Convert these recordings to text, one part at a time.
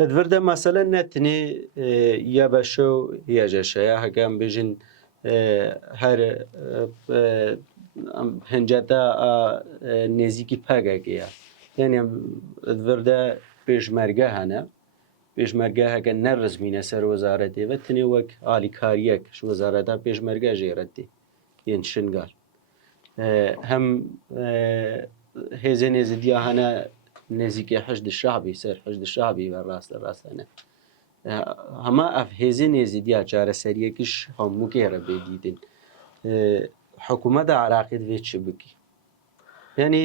ادفردا مثلا نتني يا بشو يا جشايا هكام بيجن هر هنجتا نزيكي باگاكيا يعني ادفردا بيشمرگه هنا بيشمرگه هكا نرزمينه سر وزارتي وتني وك آلي كاريك شو وزارتها بيشمرگه جيرتي ينشنقال هم هێزە نێزدیا هەنە نێزیکە حشد الشعبی سەر حشد الشعبی بەڕاستە ڕاستانە هەما ئەف هێزە نێزیدیا چارەسەریەکیش هەمووکێرە بێدیدن حکوومەتە عراقی دوێ چ بکی یعنی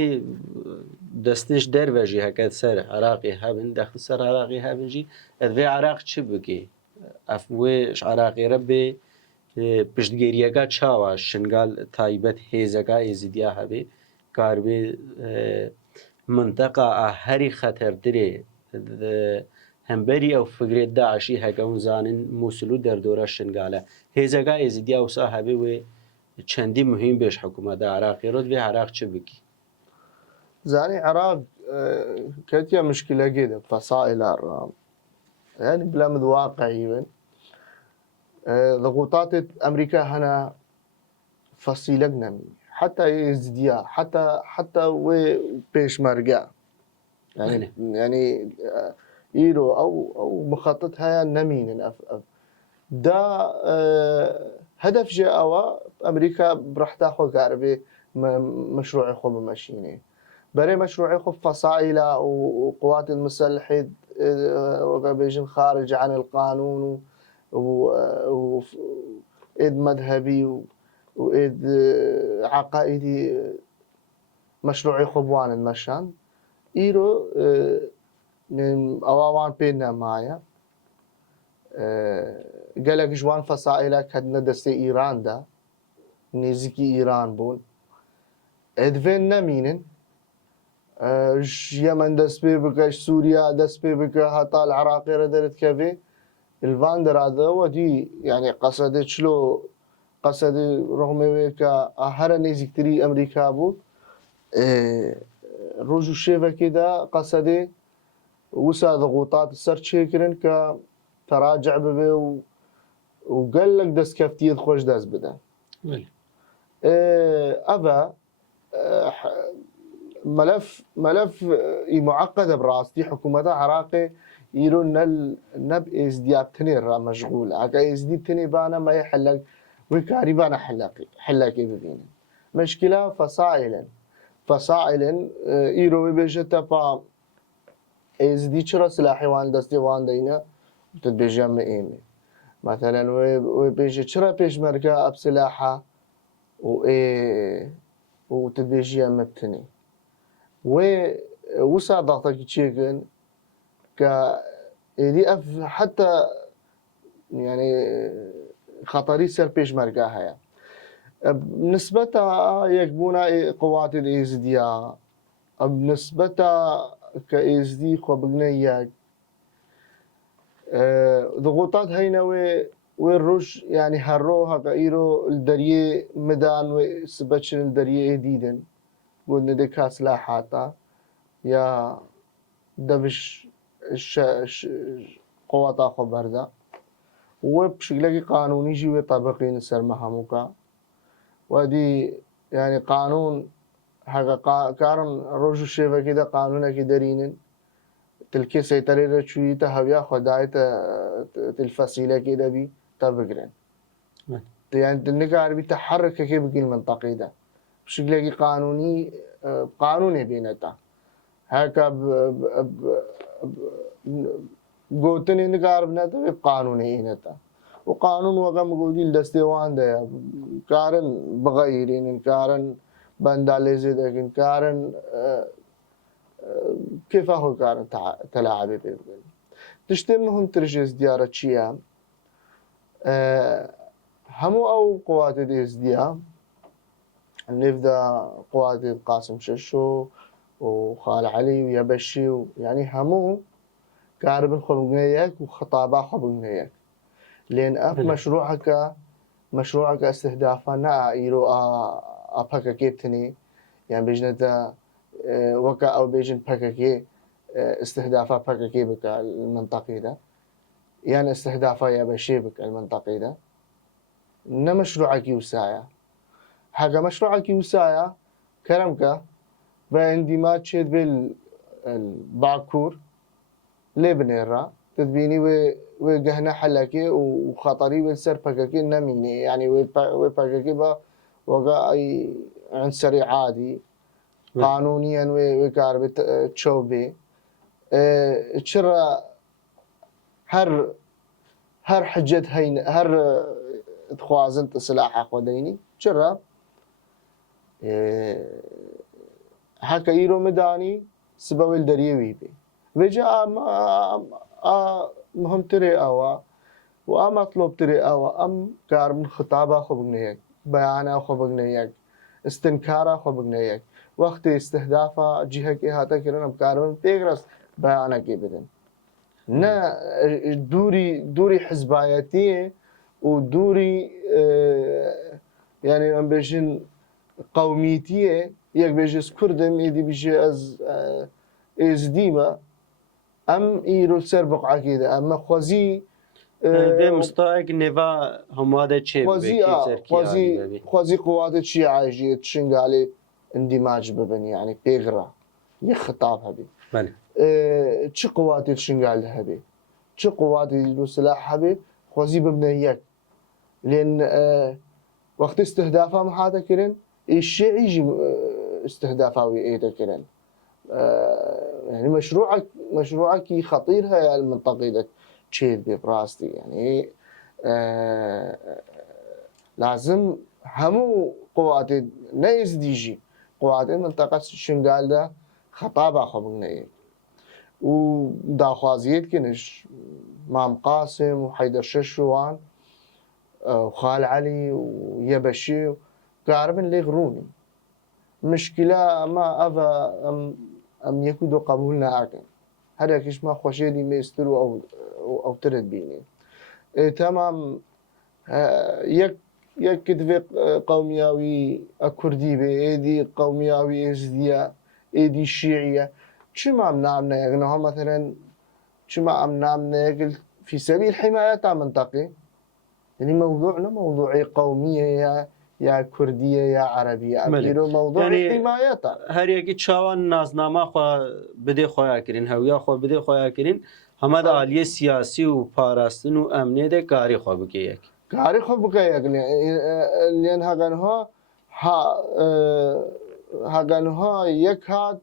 دەستش دەربەژی هەکەت سەر عراقی هەبن دەخل سەر عراقی هەبنجی ئەدوێ عراق چ بکێ ئەف وێش عراقیرە بێ پشتگیریەکە چاوە شنگال تایبەت هێزەکە ئێزیدیا هەبێ کاربێ منطقە هەری خەتەردرێ هەمبەری ئەو فگرێت داعشی هەکەون زانن مووسل و دەردۆرە شنگالە هێزەکە ئێزیدیا وسا هەبێ وێ چەندی مهم بێش حکوومەتە عراقی ڕۆت بێ عراق چ بکی زاني عراق كانت مشكلة جدا فصائل الرام يعني بلا واقعي من ضغوطات أمريكا هنا فصيلة حتى يزديا حتى وبيشمرقة يعني إيرو أو مخططها نمين دا هدف جاء أمريكا براح تاخذ كاربي مشروع خو بمشيني بري مشروع خو فصائل وقوات المسلحة وبيجن خارج عن القانون وإيد مذهبي وإيد عقائدي مشروع خبوان المشان إيرو أوان بينا معايا قالك جوان فصائلك هدنا دستي إيران دا نزيكي إيران بون ادفين نمينن يمن دست بي بك سوريا دست بي بك حتى العراق ردرت كافي الفاندر هذا ودي يعني قصدت شلو قصد رغم ويكا هر نزيكتري أمريكا بو روجو الشيفة كده قصدي وسا ضغوطات السر تشيكرن كتراجع ببي وقال لك دس كفتيد خوش داس بدا أبا ملف معقد براستي حكومة عراقي يرون نب ازدياب تنير مشغول اگه ازدياب تني بانا ما يحلق وكاري بانا حلاقي ببين مشكلة فصائلا ايرو بيجتا فا ازدي چرا سلاحي وان دستي وان دينا تدبيجا مئيمي مثلا وبيجي چرا بيش مركا اب سلاحة وتدبيجيا مبتني وسع ضغطك تشيكن إلي أف حتى يعني خطري سر بيش مرقاها يعني. بنسبتها يكبونا قوات الإزديا بنسبتها كإزدي خبقنية ضغوطات هينا والرش يعني هروها كإيرو الدريه مدان وسبتشن الدريه جديدا قلنا دي كاسلاحاتا يا دبش قوات خبر ده وبشكل قانوني جي طبقين السرمها موكا ودي يعني قانون حقا كارن روج الشيفة كده قانونا كدرين تلكي سيطريرة شوية هويا خداية الفصيلة كده بي طبقين يعني تنكا عربي تحرك كيف بقي المنطقة ده بشكل قانوني بينتا هكا قوتني نقارب نتا بقانوني نتا وقانون وقام قودي الدستيوان ده كارن بغيرين كارن بنداليزي ده كارن كيف هو كارن تلاعبي بيقول تشتمهم ترجز ديارة شيا همو او قوات الازديا نبدا قوات القاسم ششو وخال علي ويبشي يعني همو كارب خبقنيك وخطابة خبقنيك لأن أف مشروعك استهدافنا إيرو أباكا كيبتني يعني بيجنتا وكا أو بيجن باكا كي استهدافات بككي بك المنطقي ده يعني استهدافات يابشي بك المنطقي ده مشروعك يوسايا حاجة مشروعك يوسايا كرمك بعندي ما تشد بالباكور لبنيرا تدبيني وجهنا حلكي وخطري والسر بككي نميني يعني وبككي با وقا أي عن سريع عادي قانونيا وكارب تشوبي تشرى هر حجة هين هر تخوازنت سلاح خوديني تشرى هكا يرو مداني سبب الدريوي بي وجاء مهم تري أوا مطلوب تري أوا كار من خطابة خو بغنيك بيانا خو بغنيك استنكارا خو بغنيك وقت استهدافا جهة كي هاتا كرن كار من تيغرس بيانا كي بدن نا دوري حزباياتية ودوري يعني ام بيجن قوميتية يك بيجس كردم يدي بيجي از ديما ام ايرو سربق عكيدة اما خوزي به مستاق نوا هماده چه خوزي قوات الشيعة جيت شنقالي اندماج ببن يعني بيغرا يخطاب هبي بله چه قوات الشنقال هبي چه قوات السلاح هبي خوزي ببنيك لان وقت استهدافها محاتا كرن الشيعي يجي استهدافاوي ايدا كرن يعني مشروعك خطير هاي المنطقة دك تشيل براستي يعني لازم همو قوات نيز ديجي قوات منطقة الشنقال ده خطابة خبرنا وداخوازيت كنش مام قاسم وحيدر ششوان وخال علي ويبشي قاربن لي غروني مشكلة ما أفا أم يكودو قبولنا أكن هذا كيش ما خوشيدي ميسترو أو ترد بيني تمام يك كتفي قومياوي أكردي بي إيدي قومياوي إزديا إيدي الشيعية شو ما منامنا يقنها مثلا شو ما أمنامنا يقل في سبيل حماية منطقي يعني موضوعنا موضوعي قومية يا كردية يا عربية أكيد موضوع يعني حمايتها هر یکی چاوان نازنامه خو بده خویا کرین هویا خو بده خویا کرین همه د عالیه سیاسی و پاراستن و امنیت ده کاری خو بکه یک کاری خو بکه یک لین هاگنها یک هاد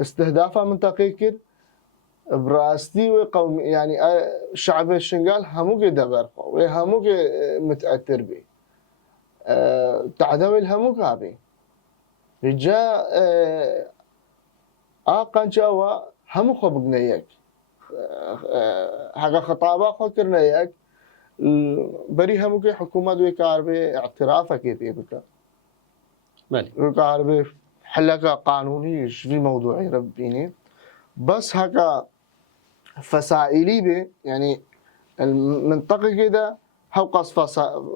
استهدافها منطقي كر براستي وقوم يعني شعب الشنغال هموك دبر وهموك متأثر به تعدوي الهموك هابي رجاء قنجاوا همو خو بقنيك حاجة خطابة خو كرنيك بري هموك حكومة دوي كاربي اعترافك يتيبك بله كاربي حلقة قانوني في موضوعي ربيني بس هكا فسائلي بي يعني المنطقة كده هوقص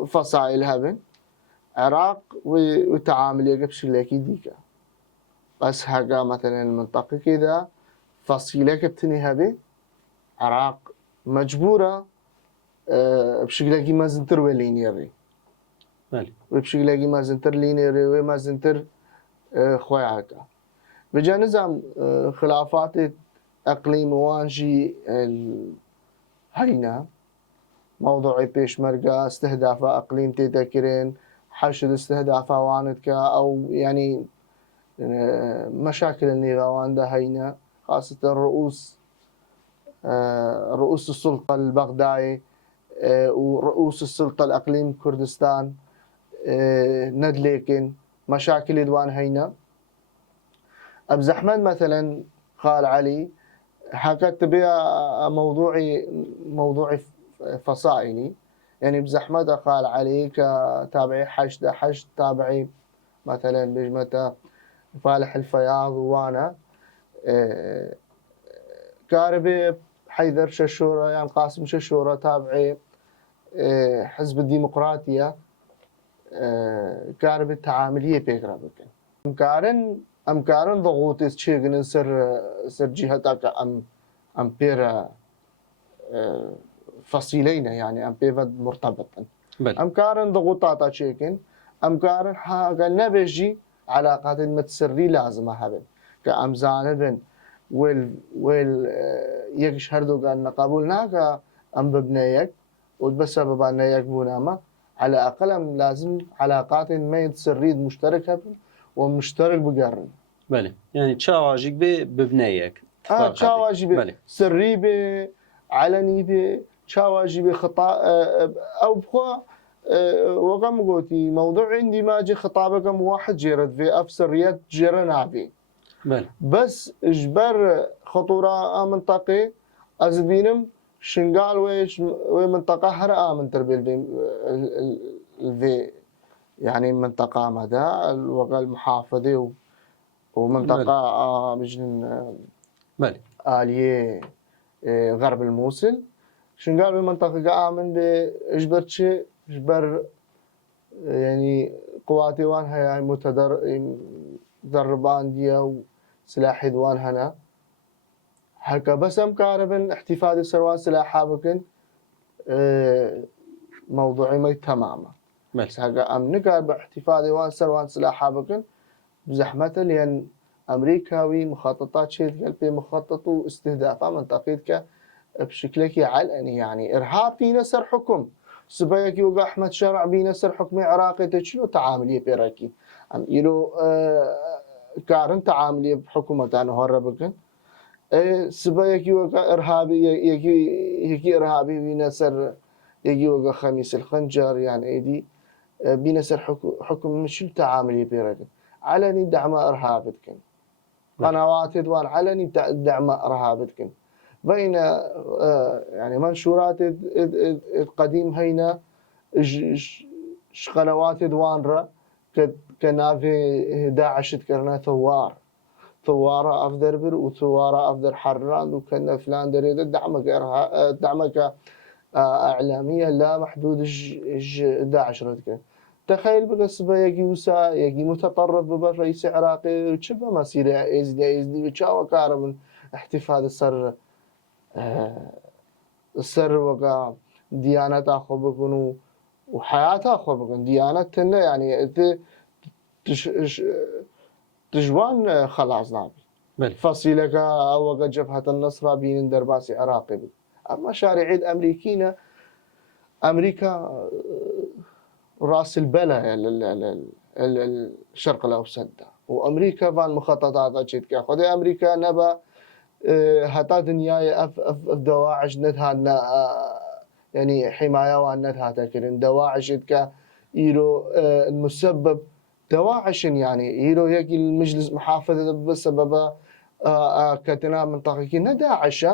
فصائل هبن عراق وتعامل يقبش لكي ديكا بس هكا مثلا المنطقة كده فصيلة كبتني هبي عراق مجبورة بشكل ما زنتر ولينيري وبشكل ما زنتر لينيري وما زنتر خويا هكا بجا نظام خلافات اقليم وانجي هينا موضوعي بيشمرقة استهدافها اقليم تذكرين حشد استهدافها واندك او يعني مشاكل النيغاوان ده هينا خاصة رؤوس السلطة البغدادي ورؤوس السلطة الأقليم كردستان ندليكن مشاكل دوان هينا أبز أحمد مثلا قال علي حكت بها موضوعي فصائلي يعني أبز أحمد قال علي كتابعي حشد تابعي مثلا بجمة فالح الفياض وانا كاربي حيدر ششورة يعني قاسم ششورة تابعي حزب الديمقراطية كاربي التعاملية بيقرا بكن مكارن ام كارن ضغوط تشيغن سر جهتك ام بير فصيلين يعني ام بيفد مرتبطا بله ام كارن ضغوطات تشيكن ام كارن قال نبجي علاقات متسري لازم هبن كام زانبن ويل يكش هردو قال قبولناك ام ببنيك وبسبب ان يكبوناما على اقل لازم علاقات ما يتسريد مشتركه ومشترك بقرن بله يعني تشاواجيك ببنايك تشاواجي بله سري به علني به تشاواجي بخطا او بخوا وقم قوتي موضوع عندي ما اجي خطابك واحد جيرد في افسريات جيرنا في بله بس اجبر خطوره منطقي ازبينم شنقال ومنطقه هر امن تربيل الفي يعني منطقه مدى الوقع المحافظه ومنطقه بجن بله آلية غرب الموصل شنقال بمنطقة آمن بإجبر شيء إجبر يعني قواتي وان هي متدربان ديا وسلاح دوان هنا هكا بس ام كاربن احتفادي سروان سلاحا بكن موضوعي مي تماما بله بس هكا ام نقار باحتفادي وان سروان سلاحا بكن بزحمته لان امريكاوي مخططات شيء قلبي مخطط واستهدافات منطقتك بشكلك علني يعني ارهاب في نسر حكم سبايك يوقع احمد شرع بينسر حكم عراقي شنو تعامليه بيراكي ام يلو كارن تعامليه بحكومه انا هربكن سبايك يوقع ارهابي يجي ارهابي بينسر يجي وقع خميس الخنجر يعني ايدي بينسر حكم مش تعامليه بيراكي علني دعم ارهابتكن قنوات دوان علني دعم ارهابتكن بين يعني منشورات القديم هينا قنوات دوانرا كنافي داعش تكرنا ثوار افدر وثوار افدر حران وكنا فلان دريد دعمك اعلاميا لا محدود داعش ردك تخيل بس يجي متطرف برئيس عراقي وتشبه مسيره ازدي وتشاو كارم احتفال السر وقع ديانات اخو بكونوا وحياة اخو بكون ديانات يعني تجوان خلاص نابي بله فصيلك او جبهة النصر بين درباسي عراقي اما شارعيد امريكينا امريكا راس البلا الشرق الاوسط وامريكا فان مخططات اجيت كاخذ امريكا نبا هتا دنياي اف دواعش ندها يعني حمايه وندها تكرن دواعش كا يرو المسبب دواعش يعني يرو يجي المجلس محافظه بسبب كتنا منطقه نداعش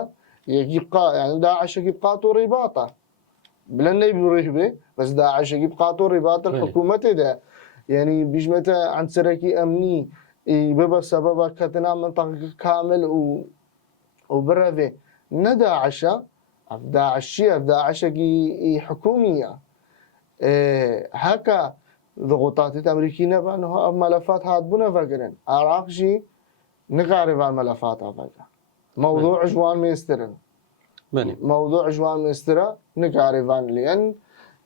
يبقى يعني داعش يبقى رباطه بلن يبرهبه بس داعش يبقى رباط الحكومه ده يعني بيجمته عن سركي امني بسبب كتنا منطقه كامل وبرافي نداعش داعش حكومية هكا ضغوطات الأمريكية بأنه ملفات هاد بنا فقرن عراق جي نقارب الملفات هذا موضوع جوان ميسترن موضوع جوان ميسترا نقارب لأن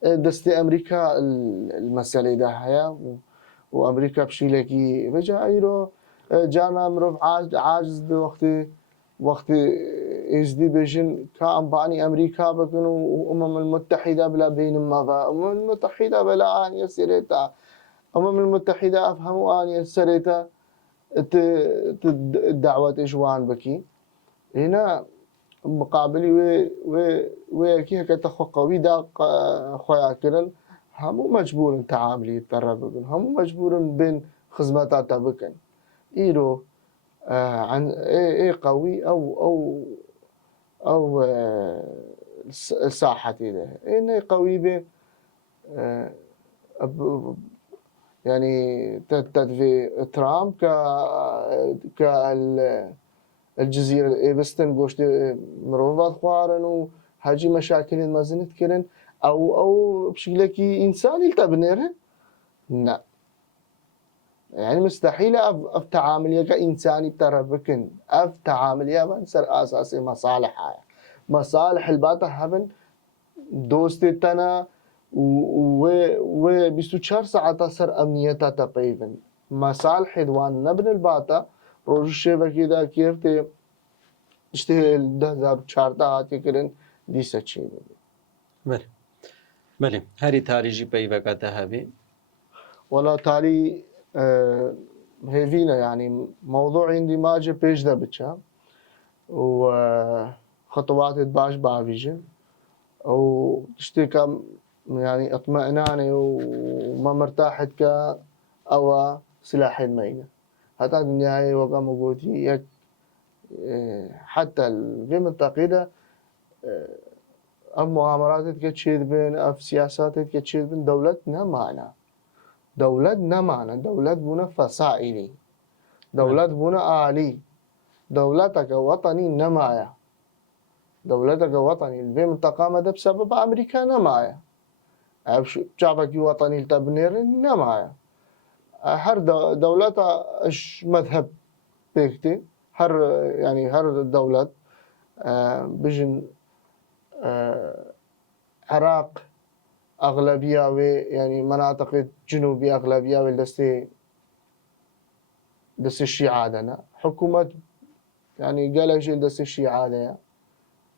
دستي أمريكا المسألة ده هي وأمريكا بشيلكي رجع ايرو جانا مروف عاجز وقت ازدي بيجن كامباني امريكا بكنوا والامم المتحده بلا بين ما الامم المتحده بلا اني سيريتا الامم المتحده افهموا اني سيريتا الدعوه اجوان بكي هنا مقابلي وكي كتخو قوي دا خويا كرل هم مجبور تعاملي ترى هم مجبور بين خدمات بكن ايرو عن ايه قوي او ساحة له انه قوي به يعني تدفي ترامب ك الجزيرة ايبستن قوشت مروفات خوارن وهاجي مشاكل ما زنت كرن او بشكل انساني تبنيره لا يعني مستحيل اف تعامليه كإنساني ترى بكن اف تعامليه بنسر اساسي مصالح مصالح الباتا هبن دوستي تنا و 24 ساعة تصر أمنيتها تقريبا مصالح دوان نبن الباتا روج الشيبة كده كيرتي اشتهي ده زاب چارتا هاتي كرن دي سچي بله بله هری تاریجی پیوکتا هبی ولا تالي هيفينا يعني موضوع اندماج بيش ده بتشا وخطوات باش بافيجن او تشتكى يعني اطمئناني وما مرتاحت ك او سلاح المينة حتى النهاية وقام قوتي يك حتى في منطقة أم مؤامرات كتشيد بين أف سياسات كتشيد بين دولتنا معنا دولتنا معنا دولت بنا فصائلي دولت بنا آلي دولتك وطني نمايا دولتك وطني في منطقة مدى بسبب أمريكا نمايا شعبك وطني التبنير نمايا هر دولة اش مذهب بيكتي هر يعني هر دولة بجن عراق أغلبية يعني مناطق جنوبية أغلبية دستي الشيعة عندنا حكومة يعني قالك جيل دستي الشيعة ده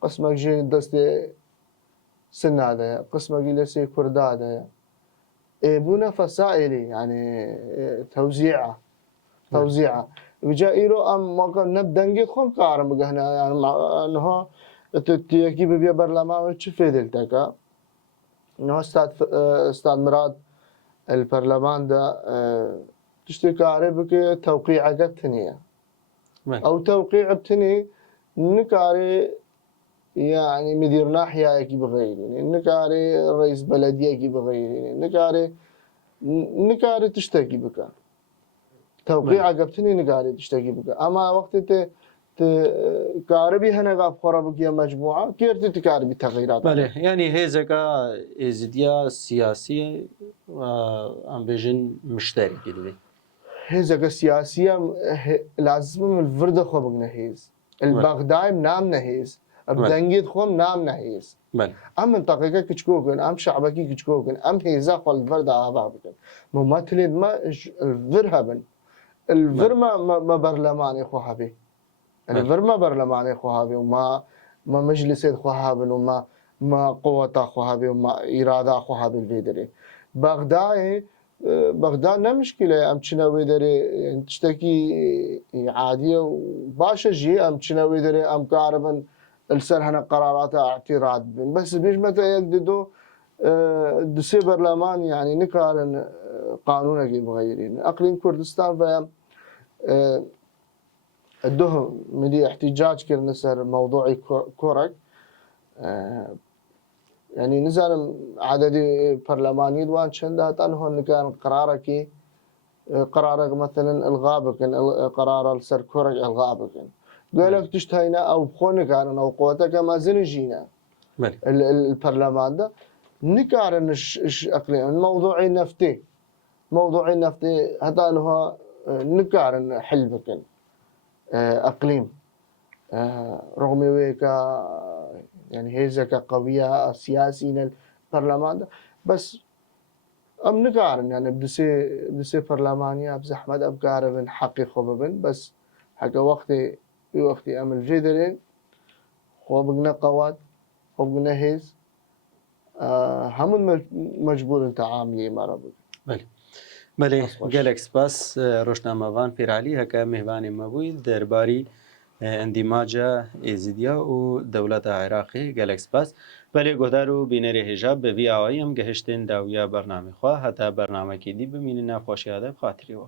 قسمك جيل دستي سنة ده قسمك جيل دستي كردا ده بنا فسائلي يعني توزيعه بجا إيرو أم ما نبدأ خم كارم بجهنا يعني إنه تيجي ببيع برلمان وش في دلتك إنه استاذ مراد البرلمان ده تشتكي عربك توقيع عقدتني أو توقيع بتني نكاري يعني مدير ناحية يجي بغيري نكاري رئيس بلدية يجي بغيري نكاري تشتكي بك توقيع عقبتني نقاري تشتكي بك اما وقت كاربي هنا غاف خربك يا مجموعه كيرتي تكاربي تغييرات بله يعني هزكا ازديا سياسي ام بيجن مشتري كده هزك سياسيه لازم من الفرد خو بنهيز البغدايم نام نهيز بدنجيد خوم نام نهيز بله ام منطقه كشكوكن ام شعبكي كشكوكن ام هيزا خو الفرد ابابكن ممثل ما الفرهبن الفرما ما برلماني خو حبي الفرما برلماني خو هابي وما مجلس خو هابن وما قوة خو هابي وما إرادة خو هابي الفيدري بغداد نمشكلة أم تشنوي دري يعني تشتكي عادية وباشا جي أم تشنوي دري أم كاربن السر هنا قرارات اعتراض بس بيش متى يجددوا دسي برلمان يعني نكارن قانون أجيب غيرين أقليم كردستان في الدهم مدي احتجاج كر نسر موضوعي كورك يعني نزل عددي برلماني دوان شندات انه كان قرارك قرارك مثلا الغابك قرار السر كورك الغابك قالك تشتهينا او بخونك او قوتك ما زنجينا البرلمان ده نكارن اقليم موضوعي نفتي حتى انه نكارن حلبك اقليم رغم ويكا يعني هيزكا قوية سياسيين البرلمان ده بس ام نقارن يعني بدسي برلمانيا بزحمة ابقار من حقي خببن بس حقا وقتي ام الجدرين خبقنا قوات خبقنا هيز هم مجبور انت عاملي مرابط بله گەلێک سپاس ڕۆژنامەوان فێرالی هەکە میهوانی مەبووی دەرباری ئەندیماجە ئێزیدیا و دەوڵەتە عێراقی گەلێک سپاس بەلێ گۆدار و بینەرێ هێژا بەڤی ئاوایی ئەم گەهشتێن داویە بەرنامەخوا هەتا بەرنامەکی دی بمینە ناخۆشیادە بخاتریەوە